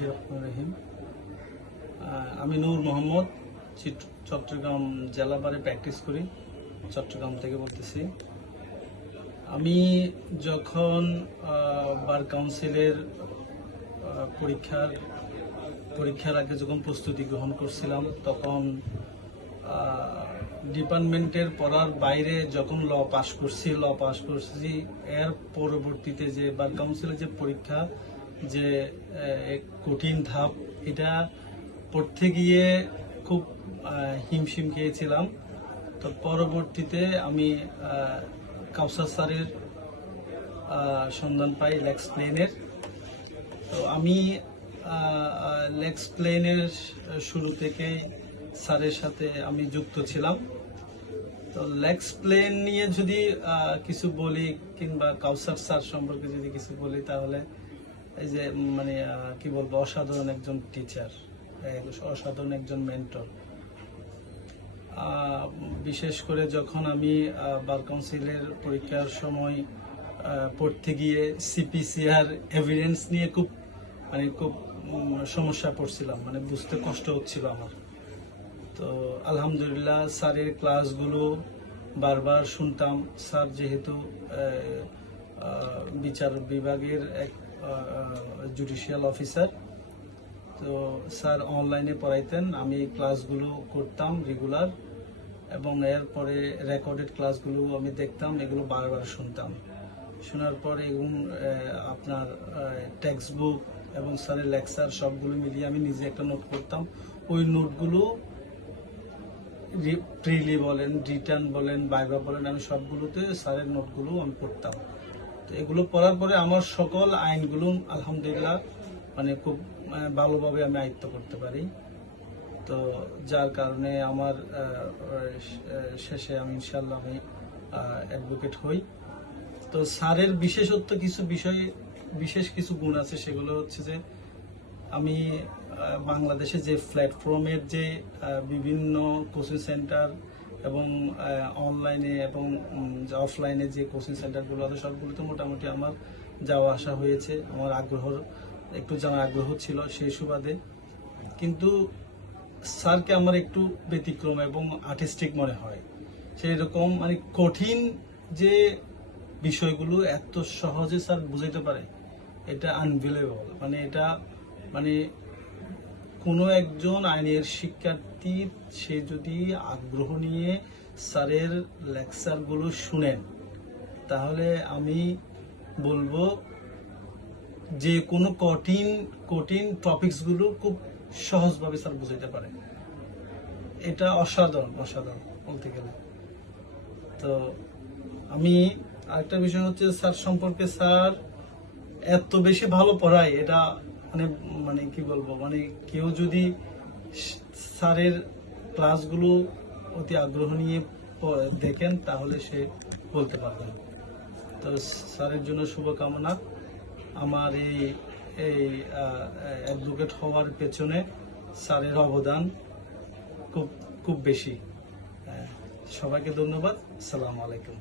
রহিম। আমি নূর মোহাম্মদ, চট্টগ্রাম জেলা বারে প্র্যাকটিস করি, চট্টগ্রাম থেকে বলতেছি। আমি যখন বার কাউন্সিলের পরীক্ষার আগে যখন প্রস্তুতি গ্রহণ করছিলাম, তখন ডিপার্টমেন্টের পড়ার বাইরে যখন ল পাস করছি, এর পরবর্তীতে যে বার কাউন্সিলের যে পরীক্ষা, যে কঠিন ধাপ, এটা পড়তে গিয়ে খুব হিমশিম খেয়েছিলাম। তো পরবর্তীতে আমি কাউসার স্যারের সন্ধান পাই লেক্স প্লেনের। তো আমি লেক্স প্লেনের শুরু থেকেই স্যারের সাথে আমি যুক্ত ছিলাম। তো লেক্স প্লেন নিয়ে যদি কিছু বলি, কিংবা কাউসার স্যার সম্পর্কে যদি কিছু বলি, তাহলে এই যে কি বলবো, অসাধারণ একজন টিচার, অসাধারণ একজন মেন্টর। বিশেষ করে যখন আমি বার কাউন্সিলের পরীক্ষার সময় পড়তে গিয়ে সিপিসিআর এভিডেন্স নিয়ে খুব সমস্যা পড়ছিলাম, বুঝতে কষ্ট হচ্ছিল আমার। তো আলহামদুলিল্লাহ স্যারের ক্লাসগুলো বারবার শুনতাম। স্যার যেহেতু বিচার বিভাগের এক জুডিশিয়াল অফিসার, তো স্যার অনলাইনে পড়াইতেন, আমি ক্লাসগুলো করতাম রেগুলার, এবং এরপরে রেকর্ডেড ক্লাসগুলো আমি দেখতাম, এগুলো বারবার শুনতাম। শোনার পরে আপনার টেক্সট বুক এবং স্যারের লেকচার সবগুলো মিলিয়ে আমি নিজে একটা নোট করতাম। ওই নোটগুলো প্রিলি বলেন, রিটার্ন বলেন, ভাইভা বলেন, আমি সবগুলোতে স্যারের নোটগুলো আমি পড়তাম। তো এগুলো পড়ার পরে আমার সকল আইনগুলো আলহামদুলিল্লাহ খুব ভালোভাবে আমি আয়ত্ত করতে পারি। তো যার কারণে আমার শেষে আমি ইনশাল্লাহ আমি অ্যাডভোকেট হই। তো স্যারের বিশেষত্ব বিশেষ কিছু গুণ আছে, সেগুলো হচ্ছে যে আমি বাংলাদেশে যে প্ল্যাটফর্মের যে বিভিন্ন কোচিং সেন্টার এবং অনলাইনে এবং অফলাইনে যে কোচিং সেন্টারগুলো আছে, সবগুলোতে মোটামুটি আমার যাওয়া আসা হয়েছে। আমার একটু জানার আগ্রহ ছিল সেই সুবাদে, কিন্তু স্যারকে আমার একটু ব্যতিক্রম এবং আর্টিস্টিক মনে হয়। সেই রকম কঠিন যে বিষয়গুলো এত সহজে স্যার বুঝাইতে পারে, এটা আনবিলিভেবল। এটা কোনো একজন আইনের শিক্ষার্থী, সে যদি আগ্রহ নিয়ে স্যারের লেকচারগুলো শুনেন, তাহলে আমি বলবো যে কোনো কঠিন টপিকসগুলো খুব সহজভাবে স্যার বুঝাইতে পারে। এটা অসাধারণ বলতে গেলে। তো আমি আরেকটা বিষয় হচ্ছে, স্যার সম্পর্কে, স্যার এত বেশি ভালো পড়ায়, এটা কি বলবো, কেউ যদি স্যারের ক্লাসগুলো অতি আগ্রহ নিয়ে দেখেন, তাহলে সে বলতে পারবেন। তো স্যারের জন্য শুভকামনা। আমার এই অ্যাডভোকেট হওয়ার পেছনে স্যারের অবদান খুব বেশি। সবাইকে ধন্যবাদ। আসসালামু আলাইকুম।